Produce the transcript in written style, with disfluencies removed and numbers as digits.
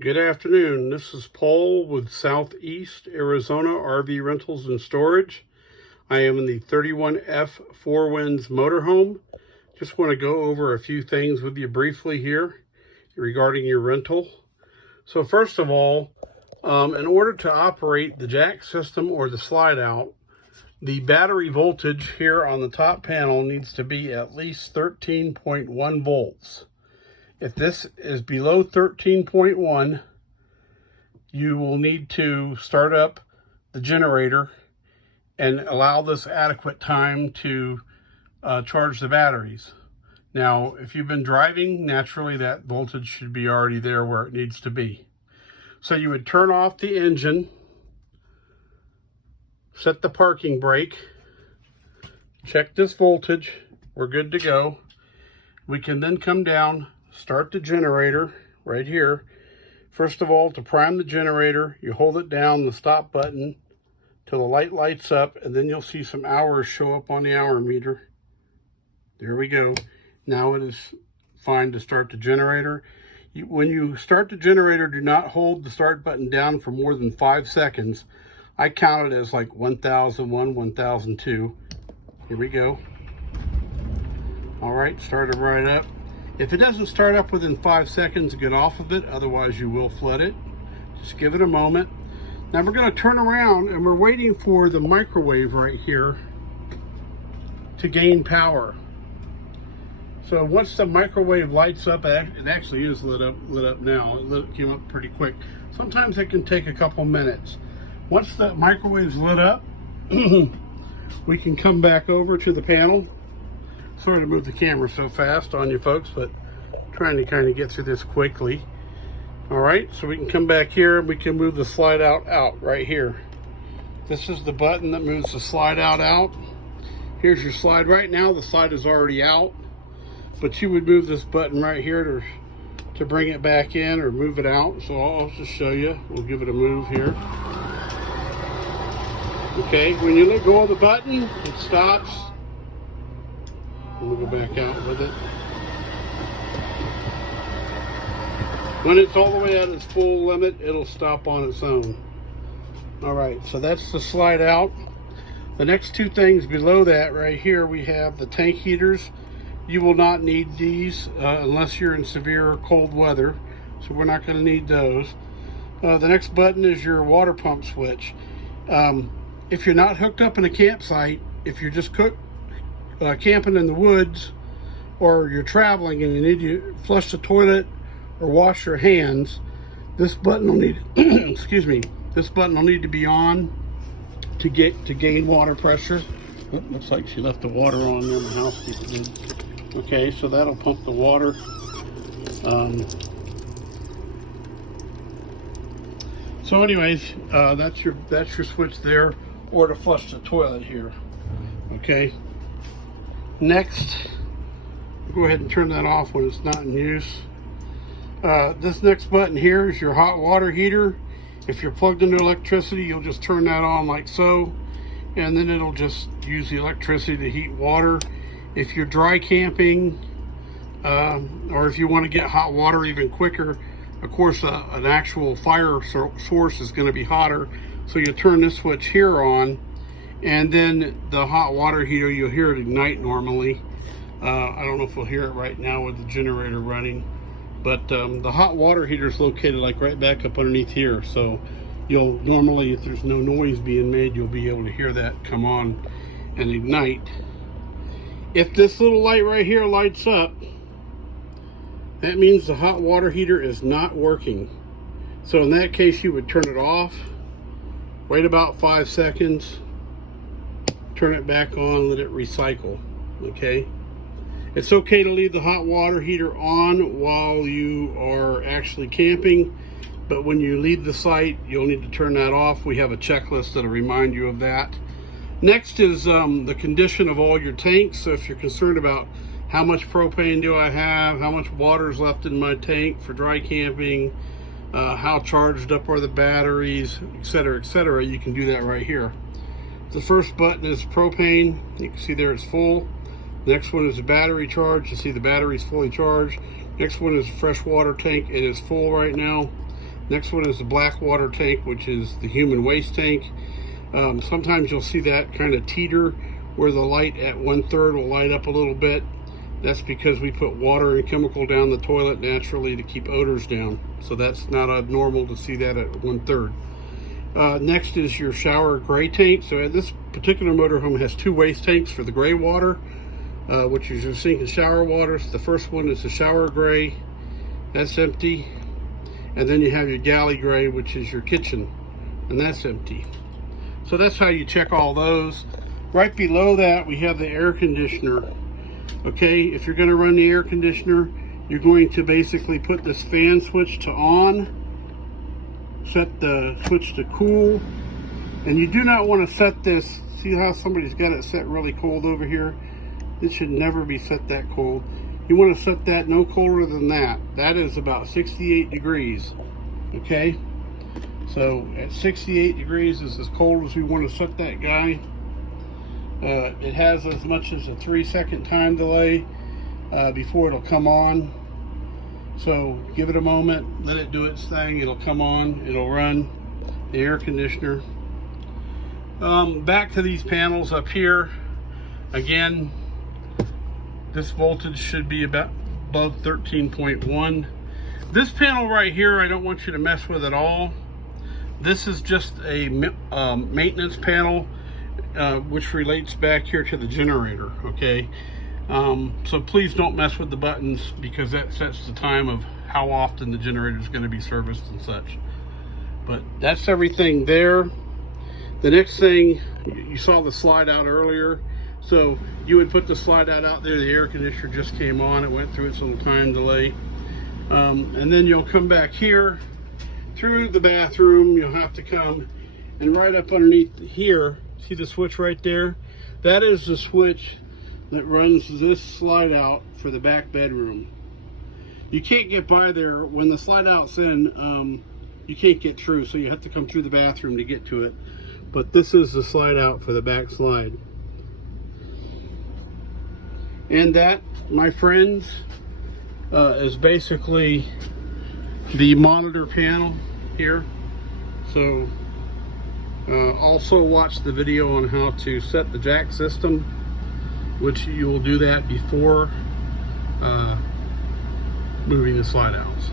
Good afternoon. This is Paul with Southeast Arizona RV Rentals and Storage. I am in the 31F Fourwinds motorhome. Just want to go over a few things with you briefly here regarding your rental. So first of all, in order to operate the jack system or the slide out, the battery voltage here on the top panel needs to be at least 13.1 volts. If this is below 13.1, you will need to start up the generator and allow this adequate time to charge the batteries. Now, if you've been driving, naturally that voltage should be already there where it needs to be. So you would turn off the engine, set the parking brake, check this voltage, we're good to go. We can then come down, start the generator right here. First of all, to prime the generator, you hold it down, the stop button, till the light lights up, and then you'll see some hours show up on the hour meter. There we go. Now it is fine to start the generator. When you start the generator, do not hold the start button down for more than 5 seconds. I count it as like 1001, 1002. Here we go. All right, started right up. If it doesn't start up within 5 seconds, get off of it, otherwise you will flood it. Just give it a moment. Now we're going to turn around and we're waiting for the microwave right here to gain power. So once the microwave lights up, it actually is lit up now. It came up pretty quick. Sometimes it can take a couple minutes. Once the microwave's lit up, we can come back over to the panel. Sorry to move the camera so fast on you folks, but trying to kind of get through this quickly. All right, so we can come back here and we can move the slide out right here. This is the button that moves the slide out. Here's your slide. Right now the slide is already out, but you would move this button right here to bring it back in or move it out. So I'll just show you. We'll give it a move here. Okay, when you let go of the button, it stops. We'll go back out with it. When it's all the way at its full limit, it'll stop on its own. All right, so that's the slide out. The next two things below that right here, we have the tank heaters. You will not need these unless you're in severe cold weather, so we're not going to need those. The next button is your water pump switch. If you're not hooked up in a campsite, if you're just camping in the woods, or you're traveling and you need to flush the toilet or wash your hands, this button will need excuse me, this button will need to be on to gain water pressure. Oh, looks like she left the water on there, the housekeeper did. Okay, so that'll pump the water. So anyways, that's your switch there, or to flush the toilet here. Okay. Next, go ahead and turn that off when it's not in use. This next button here is your hot water heater. If you're plugged into electricity, you'll just turn that on like so, and then it'll just use the electricity to heat water. If you're dry camping, or if you want to get hot water even quicker, of course an actual fire source is going to be hotter, so you turn this switch here on, and then the hot water heater, you'll hear it ignite normally. I don't know if we'll hear it right now with the generator running, but the hot water heater is located like right back up underneath here. So you'll normally, if there's no noise being made, you'll be able to hear that come on and ignite. If this little light right here lights up, that means the hot water heater is not working. So in that case, you would turn it off, wait about 5 seconds, turn it back on, let it recycle. Okay, it's okay to leave the hot water heater on while you are actually camping, but when you leave the site, you'll need to turn that off. We have a checklist that'll remind you of that. Next is the condition of all your tanks. So if you're concerned about how much propane do I have, how much water is left in my tank for dry camping, how charged up are the batteries, etc., you can do that right here. The first button is propane. You can see there it's full. The next one is the battery charge. You see the battery's fully charged. Next one is fresh water tank. It is full right now. Next one is the black water tank, which is the human waste tank. Sometimes you'll see that kind of teeter where the light at 1/3 will light up a little bit. That's because we put water and chemical down the toilet naturally to keep odors down. So that's not abnormal to see that at 1/3. Next is your shower gray tank. So this particular motorhome has 2 waste tanks for the gray water, which is your sink and shower water. So the first one is the shower gray. That's empty. And then you have your galley gray, which is your kitchen, and that's empty. So that's how you check all those. Right below that, we have the air conditioner. Okay, if you're going to run the air conditioner, you're going to basically put this fan switch to on, set the switch to cool, and you do not want to set this. See how somebody's got it set really cold over here? It should never be set that cold. You want to set that no colder than that. That is about 68 degrees. Okay, so at 68 degrees is as cold as we want to set that guy. It has as much as a 3-second time delay before it'll come on. So give it a moment, let it do its thing. It'll come on, it'll run the air conditioner. Back to these panels up here. Again, this voltage should be about above 13.1. This panel right here, I don't want you to mess with at all. This is just a maintenance panel, which relates back here to the generator, okay? So please don't mess with the buttons, because that sets the time of how often the generator is going to be serviced and such. But that's everything there. The next thing, you saw the slide out earlier. So you would put the slide out there, the air conditioner just came on, it went through its little time delay. And then you'll come back here through the bathroom. You'll have to come, and right up underneath here, see the switch right there? That is the switch that runs this slide out for the back bedroom. You can't get by there when the slide out's in. You can't get through, so you have to come through the bathroom to get to it. But this is the slide out for the back slide. And that, my friends, is basically the monitor panel here. So also watch the video on how to set the jack system, which you will do that before moving the slide outs.